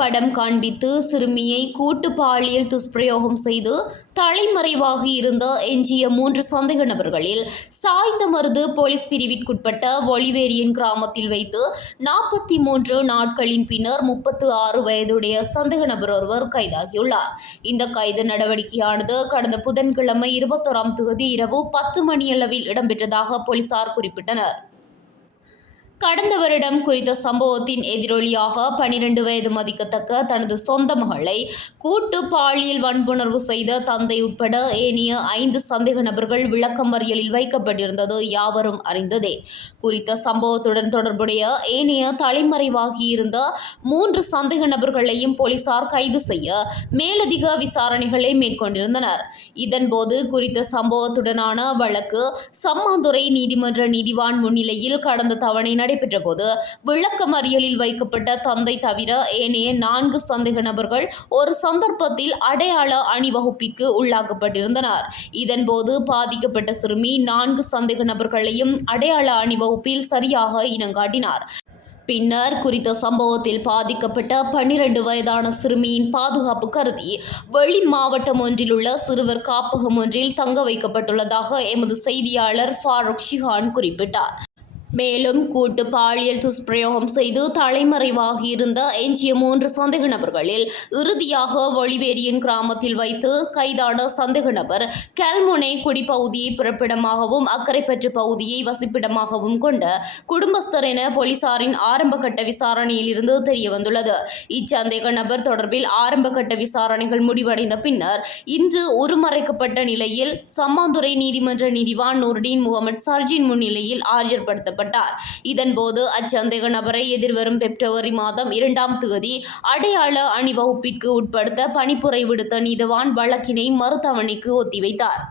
படம் காண்பித்து சிறுமியை கூட்டு பாலியல் துஷ்பிரயோகம் செய்து தலைமறைவாகி இருந்த எஞ்சிய 3 சந்தேக நபர்களில் சாய்ந்தமருது போலீஸ் பிரிவிற்குட்பட்ட ஒலிவேரியன் கிராமத்தில் வைத்து 43 நாட்களின் பின்னர் 36 வயதுடைய சந்தேக நபர் ஒருவர் கைதாகியுள்ளார். இந்த கைது நடவடிக்கையானது கடந்த புதன்கிழமை 21ஆம் தேதி இரவு 10 மணியளவில் இடம்பெற்றதாக போலீசார் குறிப்பிட்டனர். கடந்த வருடம் குறித்த சம்பவத்தின் எதிரொலியாக 12 வயது மதிக்கத்தக்க தனது சொந்த மகளை கூட்டு பாலியல் வன்புணர்வு செய்த தந்தை உட்பட ஏனைய 5 சந்தேக நபர்கள் விளக்கமறியலில் வைக்கப்பட்டிருந்தது யாவரும் அறிந்ததே. குறித்த சம்பவத்துடன் தொடர்புடைய ஏனைய தலைமறைவாகியிருந்த 3 சந்தேக நபர்களையும் போலீசார் கைது செய்ய மேலதிக விசாரணைகளை மேற்கொண்டிருந்தனர். இதன்போது குறித்த சம்பவத்துடனான வழக்கு சம்மாந்துறை நீதிமன்ற நீதிவான் முன்னிலையில் கடந்த தவணை நடைபெற்ற போது விளக்கமறியலில் வைக்கப்பட்ட தந்தை தவிர ஏனைய 4 சந்தேக நபர்கள் ஒரு சந்தர்ப்பத்தில் அடையாள அணிவகுப்பிற்கு உள்ளாக்கப்பட்டிருந்தனர். இதன்போது பாதிக்கப்பட்ட சிறுமி 4 சந்தேக நபர்களையும் அடையாள அணிவகுப்பில் சரியாக இனங்காட்டினார். பின்னர் குறித்த சம்பவத்தில் பாதிக்கப்பட்ட 12 வயதான சிறுமியின் பாதுகாப்பு கருதி வெளி மாவட்டம் ஒன்றில் உள்ள சிறுவர் காப்பகம் ஒன்றில் தங்க வைக்கப்பட்டுள்ளதாக எமது செய்தியாளர் ஃபாரூக் ஷிஹான் குறிப்பிட்டார். மேலும் கூட்டு பாலியல் துஷ்பிரயோகம் செய்து தலைமறைவாகியிருந்த எஞ்சிய 3 சந்தேக நபர்களில் இறுதியாக ஒலிவேரியன் கிராமத்தில் வைத்து கைதான சந்தேக நபர் கல்முனை குடிப்பகுதியை பிறப்பிடமாகவும் அக்கரைப்பற்று பகுதியை வசிப்பிடமாகவும் கொண்ட குடும்பஸ்தர் என போலீசாரின் ஆரம்பகட்ட விசாரணையில் இருந்து தெரியவந்துள்ளது. இச்சந்தேக நபர் தொடர்பில் ஆரம்பகட்ட விசாரணைகள் முடிவடைந்த பின்னர் இன்று உருமறைக்கப்பட்ட நிலையில் சம்மாந்துறை நீதிமன்ற நீதிவான் நூர்டீன் முகமது சர்ஜின் முன்னிலையில் ஆஜர்படுத்தப்பட்டார். இதன்போது அச்சந்தேக நபரை எதிர்வரும் பிப்ரவரி மாதம் 2ஆம் தேதி அடையாள அணிவகுப்பிற்கு உட்படுத்த பணிப்புரை விடுத்த நீதிவான் வழக்கினை மறுதவணைக்கு ஒத்திவைத்தார்.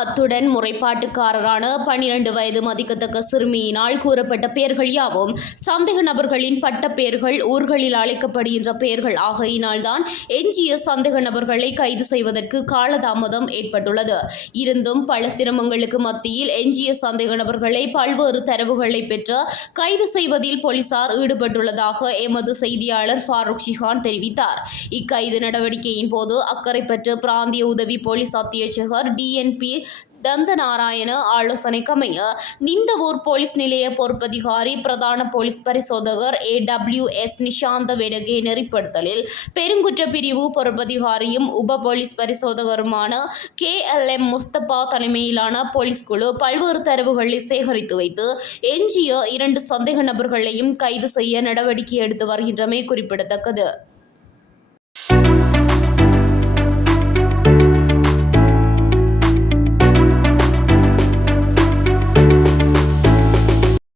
அத்துடன் முறைப்பாட்டுக்காரரான 12 வயது மதிக்கத்தக்க சிறுமியினால் கூறப்பட்ட பெயர்கள் யாவும் சந்தேக நபர்களின் பட்ட பெயர்கள் ஊர்களில் அழைக்கப்படுகின்ற பெயர்கள் ஆகையினால்தான் எஞ்சிய சந்தேக நபர்களை கைது செய்வதற்கு காலதாமதம் ஏற்பட்டுள்ளது. இருந்தும் பல சிரமங்களுக்கு மத்தியில் எஞ்சிய சந்தேக நபர்களை பல்வேறு தரவுகளை பெற்று கைது செய்வதில் போலீசார் ஈடுபட்டுள்ளதாக எமது செய்தியாளர் ஃபாரூக் ஷிஹான் தெரிவித்தார். இக்கைது நடவடிக்கையின் போது அக்கரைப்பற்று பிராந்திய உதவி போலீஸ் அத்தியட்சகர் DNP டந்தநாராயண ஆலோசனைக்கமைய நிந்தவூர் போலீஸ் நிலைய பொறுப்பதிகாரி பிரதான போலீஸ் பரிசோதகர் AWS நிஷாந்த வெடகே நெறிப்படுத்தலில் பெருங்குற்ற பிரிவு பொறுப்பதிகாரியும் உப போலீஸ் பரிசோதகருமான KLM முஸ்தபா தலைமையிலான போலீஸ் குழு பல்வேறு தரவுகளை சேகரித்து வைத்து எஞ்சிய 2 சந்தேக நபர்களையும் கைது செய்ய நடவடிக்கை எடுத்து வருகின்றமை குறிப்பிடத்தக்கது.